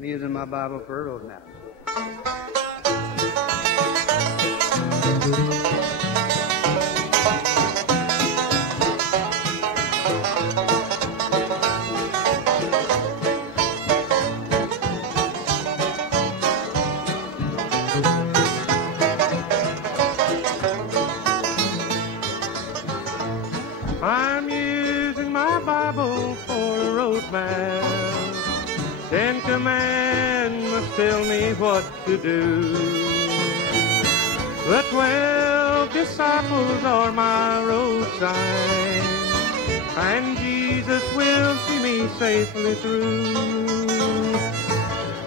I'm using my Bible for a road map. I'm using my Bible for a road map. 10 commandments tell me what to do. The 12 disciples are my road sign, and Jesus will see me safely through.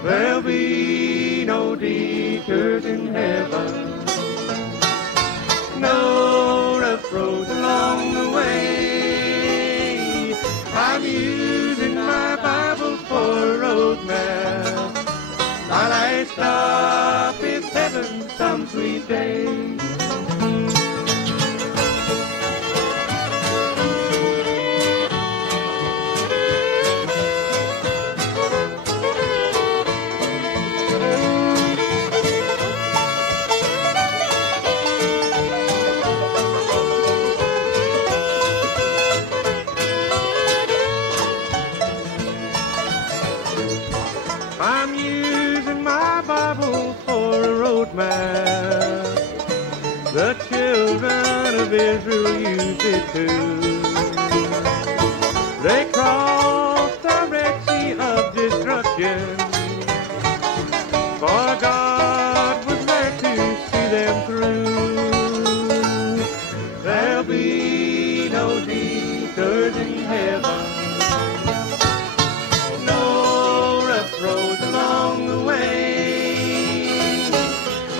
There'll be no detours in heaven, no rough roads along the way. I'm using my Bible for a road map. My last stop is heaven some sweet day. I'm using my Bible for a road map. The children of Israel used it too. They crossed the Red Sea of destruction, for God was there to see them through. There'll be no detours in heaven, roads along the way.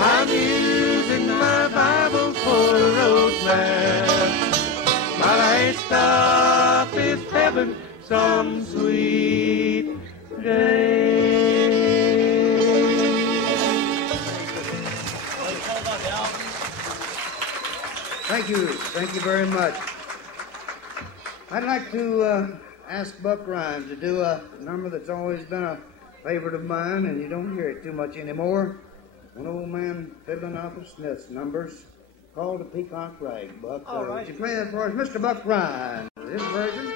I'm using my Bible for a road map. My last stop is heaven some sweet day. Thank you very much. I'd like to ask Buck Rhymes to do a number that's always been a favorite of mine, and you don't hear it too much anymore. An old man fiddling off of Smith's numbers called the Peacock Rag. Buck, all right. Would you play that for us? Mr. Buck Rhymes, his version.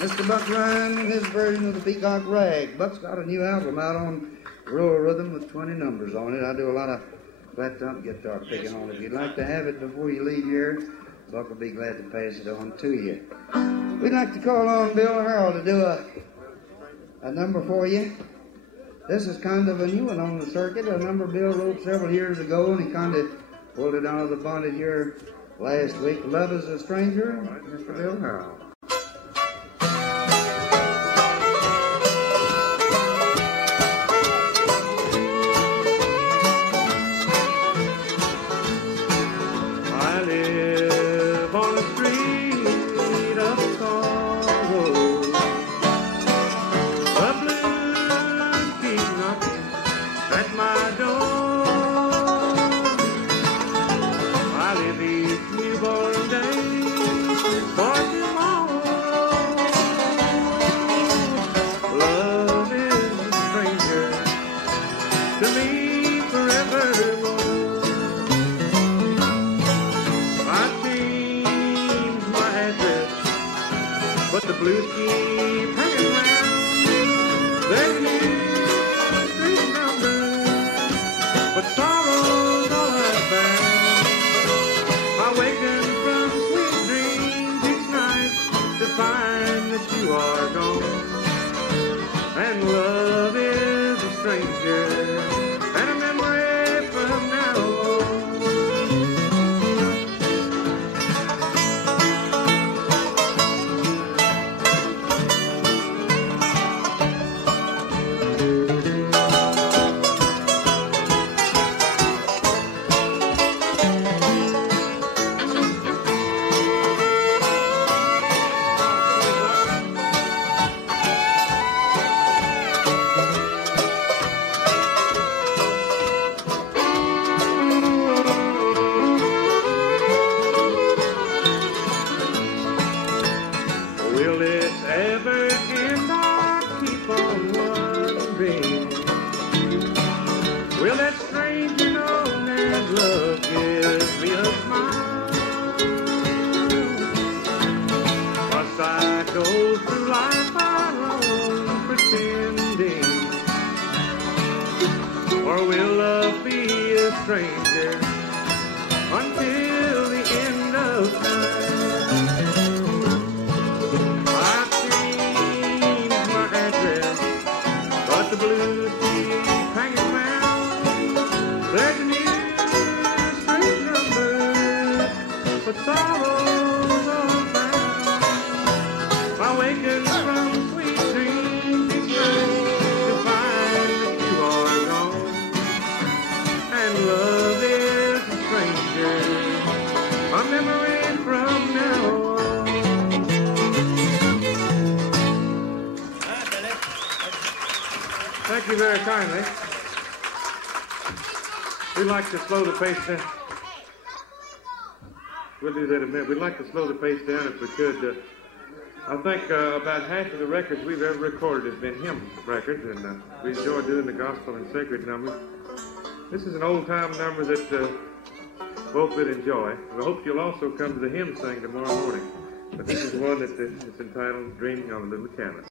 Mr. Buck Ryan and his version of the Peacock Rag. Buck's got a new album out on Rural Rhythm with 20 numbers on it. I do a lot of flat top guitar picking on it. If you'd like to have it before you leave here, Buck will be glad to pass it on to you. We'd like to call on Bill Harrell to do a number for you. This is kind of a new one on the circuit, a number Bill wrote several years ago, and he kind of pulled it out of the bonnet here last week. Love is a Stranger, Mr. Bill Harrell. door. I live each newborn day for tomorrow. Love is a stranger to me forevermore. I changed my address, but the blues keep hanging around. There's a new street number, but sorrow's all I found. I waken from sweet dreams each night to find that you are gone. And love is a stranger and a memory from now on. Will this ever end? I keep on wondering. Will that stranger known as love give me a smile? Must I go through life alone pretending? Or will love be a stranger until the end of time? The blues keep hanging round. There's a new street number, but sorrow's all found. I waken from sweet dreams each night to find that you are gone. And love is a stranger, a memory from now on. Thank you very kindly. We'd like to slow the pace down. We'll do that in a minute. We'd like to slow the pace down if we could. I think about half of the records we've ever recorded has been hymn records, and we enjoy doing the gospel and sacred numbers. This is an old-time number that both would enjoy. We hope you'll also come to the hymn sing tomorrow morning. But this is one that is entitled Dreaming on a Little Cabin.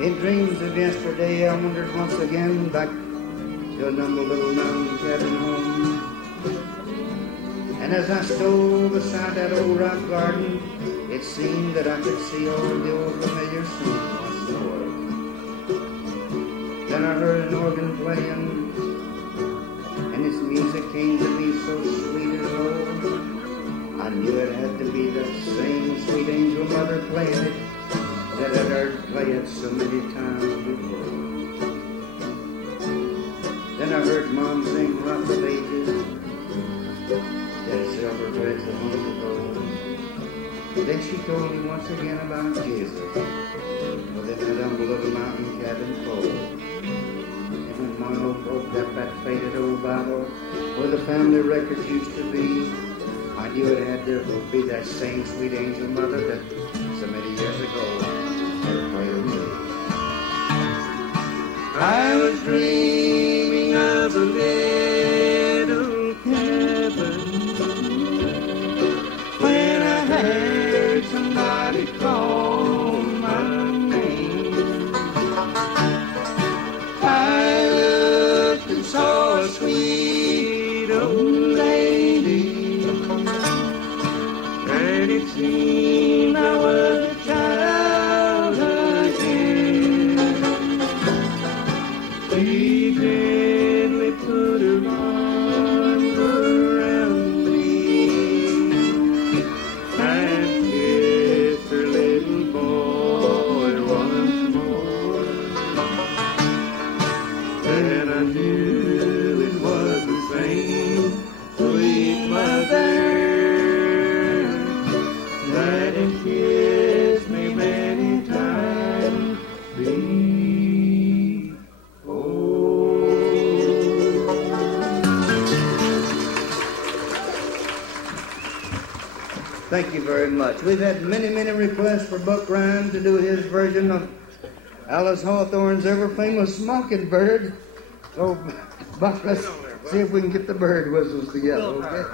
In dreams of yesterday, I wandered once again back to a number little mountain cabin home. And as I stole beside that old rock garden, it seemed that I could see all the old familiar scene once more. Then I heard an organ playing, and its music came to me so sweet and low. I knew it had to be the same sweet angel mother playing it that I'd heard play it so many times before. Then I heard Mom sing Rock of Ages, that silver threads of long ago. Then she told me once again about Jesus, within that humble little mountain cabin cold. And when Monroe broke up that faded old Bible where the family records used to be. I knew it had to be that same sweet angel mother that so many years ago had prayed me. I was dreaming of a little cabin when I heard somebody call my name. I looked and saw a sweet old lady, and it seemed I was a child again. She gently put her arms around me and kissed her little boy once more. Then I knew it was the same sweet mother that had kissed me many times before. Thank you very much. We've had many, many requests for Buck Ryan to do his version of Alice Hawthorne's ever-famous Mockingbird. So, Buck, let's see if we can get the bird whistles together, okay?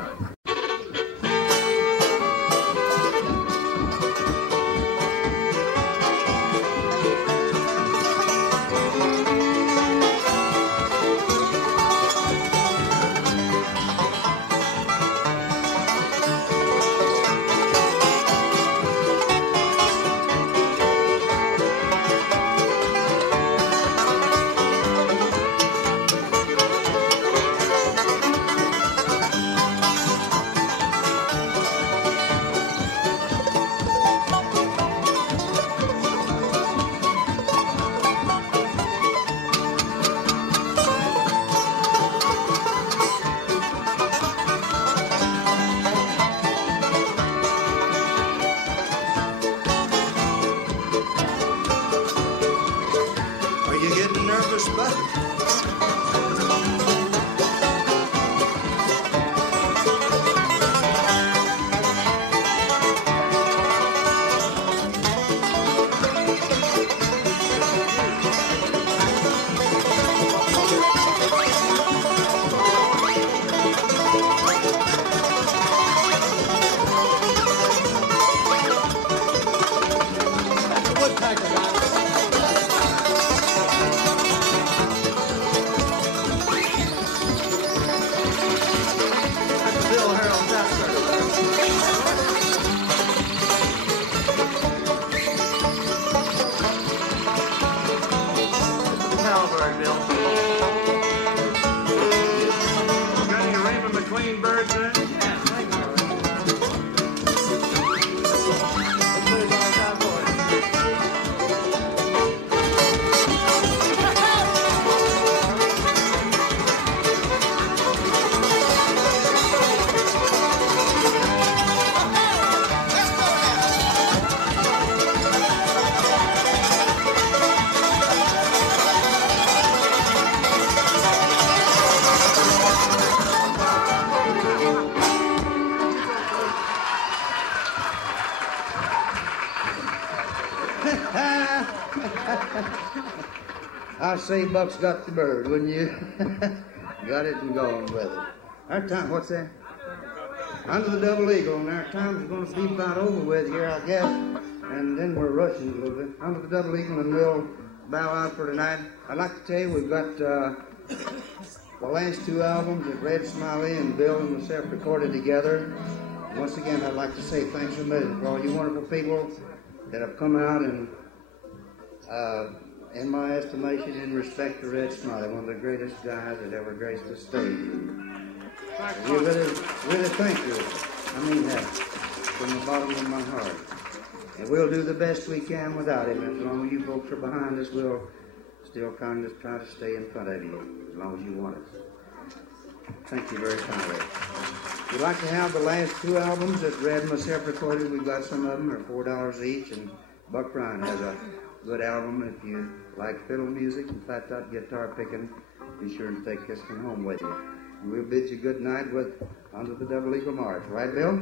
I say Buck's got the bird, wouldn't you? Got it and gone with it. Our time, what's that? Under the double eagle, and our time is going to be about over with here, I guess. And then we're rushing a little bit. Under the double eagle, and we'll bow out for tonight. I'd like to tell you we've got the last two albums that Red Smiley and Bill and myself recorded together. Once again, I'd like to say thanks a million for all you wonderful people that have come out and in my estimation, in respect to Red Smiley, one of the greatest guys that ever graced the stage. We really thank you. I mean that from the bottom of my heart. And we'll do the best we can without him. As long as you folks are behind us, we'll still kind of try to stay in front of you, as long as you want us. Thank you very kindly. We'd like to have the last two albums that Red and myself recorded. We've got some of them. They're $4 each, and Buck Ryan has a good album if you like fiddle music and flat-top guitar picking. be sure to take this one home with you. And we'll bid you good night with Under the Double Eagle March. Right, Bill?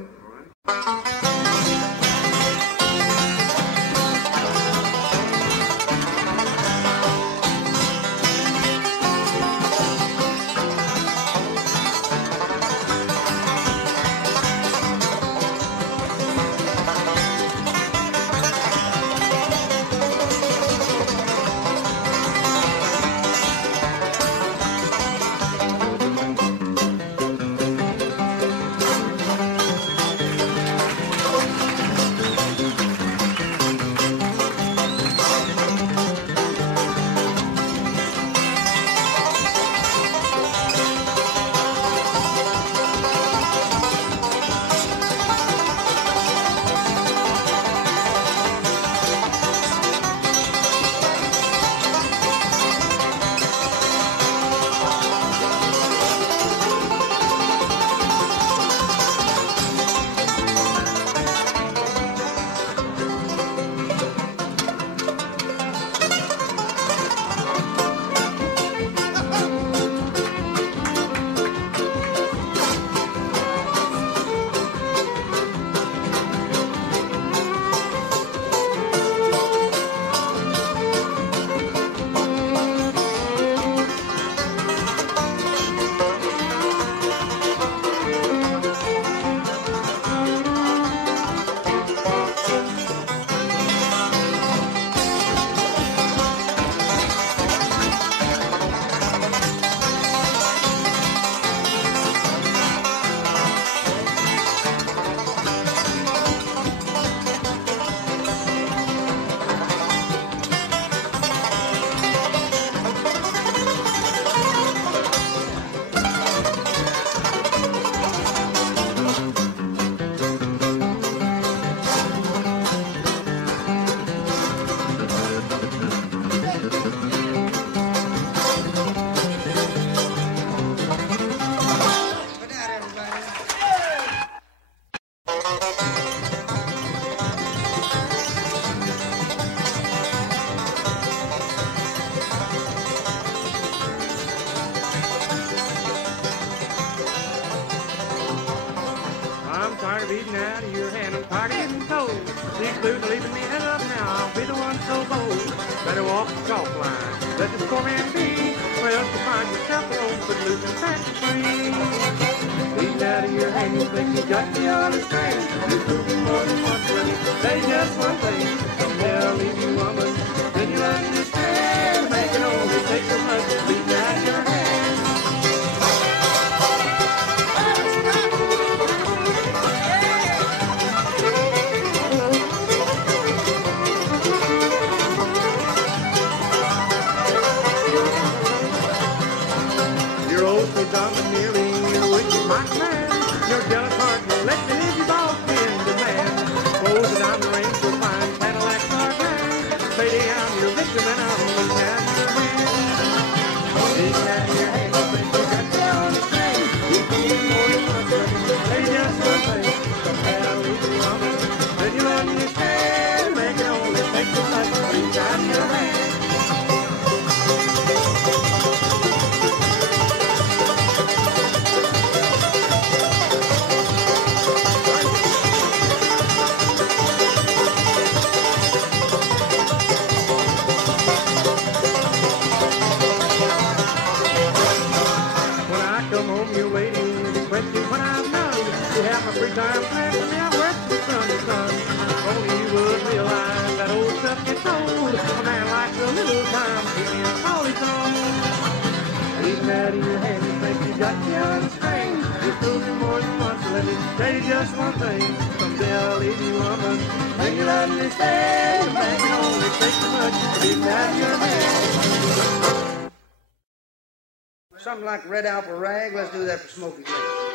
Something like Red Apple Rag. Let's do that for Smokey Ray.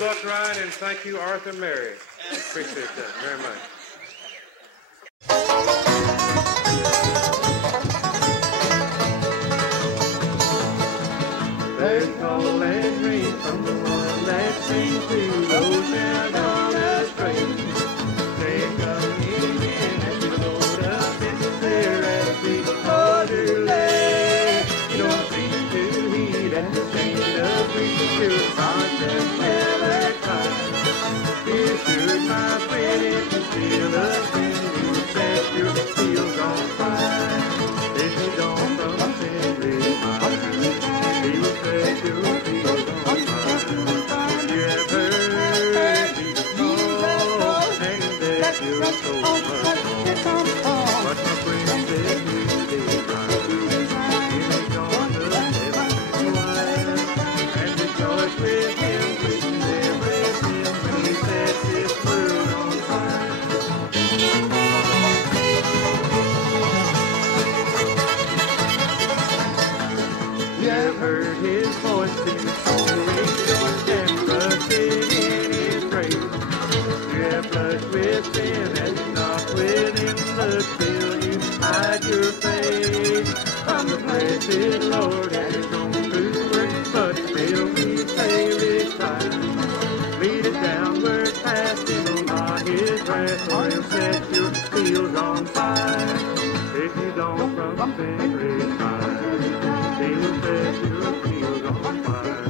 Buck Ryan, and thank you, Arthur Mary. Appreciate that very much. There's cold and rain from the one that sings to those that are astray. They come in and you load up in there at the water lay. You don't seem to heed and the change of reach heart just never cry. Be assured, my friend, if you feel a thing, you set your feels on fire. If you don't from simply fire, he will set your feels on fire. You have heard Jesus call, and that your soul must fall. But my friend said you stay right. You may gone to heaven wide, and rejoice with him, with everything when he sets his world on fire. You have heard his voice in the storm, rejoiced and trusted in his grace. You have flushed with sin and not within the still you hide your face from the blessed Lord and his own true word, but still we say this time. Lead it downward past him by his wrath, or he'll set your fields on fire. If you don't from sin retire, he will set your fields on fire.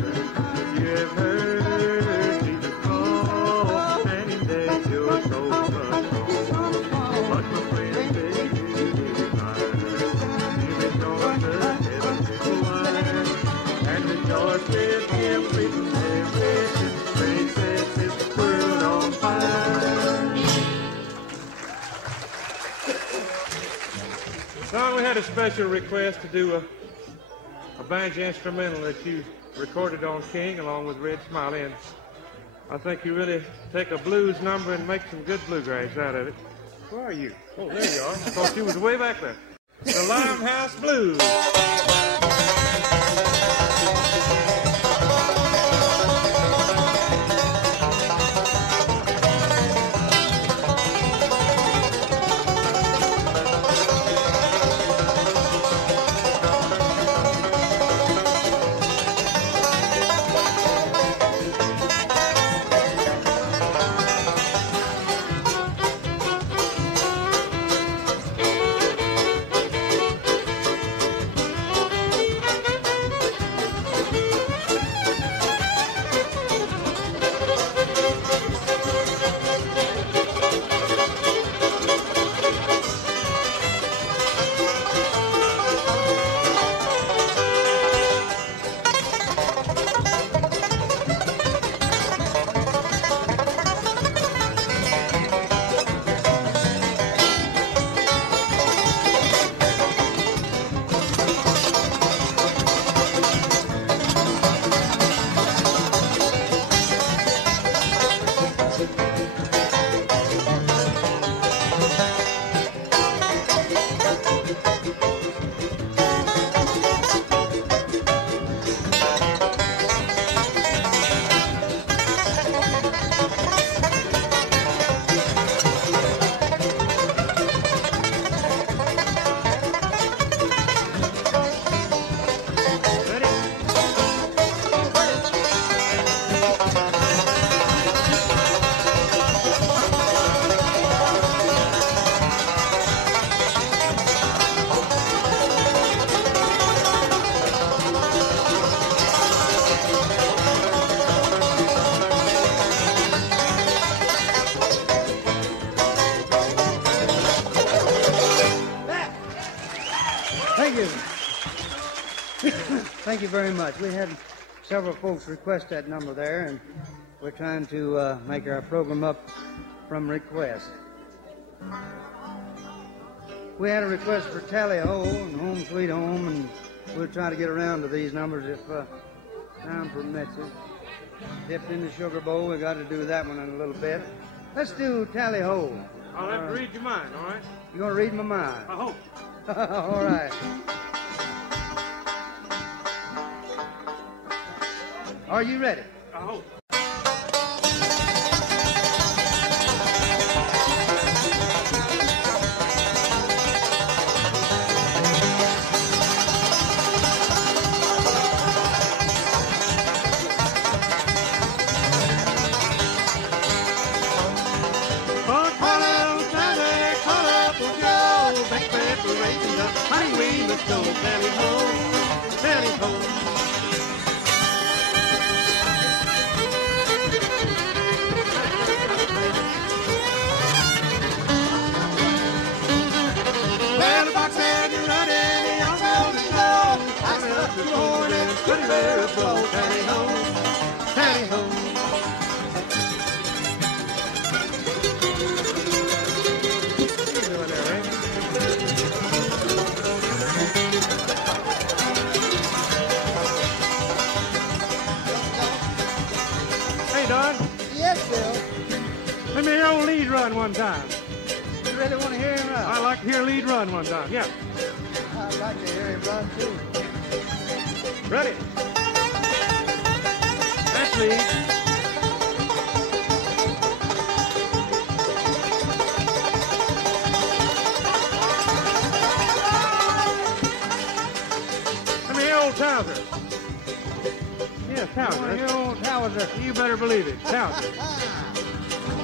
You have heard Jesus call, and in death your soul must fall. But my friend said you desire, you may join the heavenly choir, and rejoice with him, with everything, when he sets his world on fire. Now we had a special request to do a banjo instrumental that you recorded on King along with Red Smiley, and I think you really take a blues number and make some good bluegrass out of it. Where are you? Oh, there you are. I thought you was way back there. The Limehouse Blues. Thank you very much. We had several folks request that number there, and we're trying to make our program up from request. We had a request for Tally Ho and Home Sweet Home, and we'll try to get around to these numbers if time permits it. Dipped in the sugar bowl, we got to do that one in a little bit. Let's do Tally Ho. I'll have to read your mind, all right? You're going to read my mind? I hope. All right. Are you ready? I hope. let's go. Tally ho, tally ho. Well, the box had you running, the young girl is slow. Coming up the horn and it's pretty very slow. Tally ho, tally ho. Don? Yes, Bill. Let me hear old lead run one time. You really want to hear him run? I like to hear lead run one time, yeah. I'd like to hear him run, too. Ready? That's lead. Let me hear old Towser. Yes, Towser. Your old Towser. You better believe it, Towser.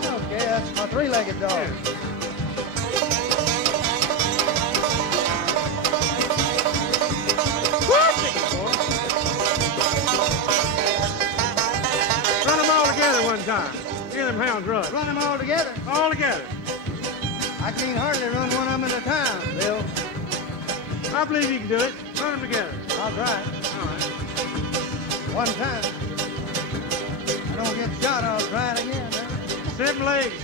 Okay, that's my three-legged dog. Yeah. Run them all together one time. Hear them hounds run. Run them all together. All together. I can't hardly run one of them at a time, Bill. I believe you can do it. Run them together. I'll try. All right. One time. I don't get shot, I'll try it again. Huh? 7 legs.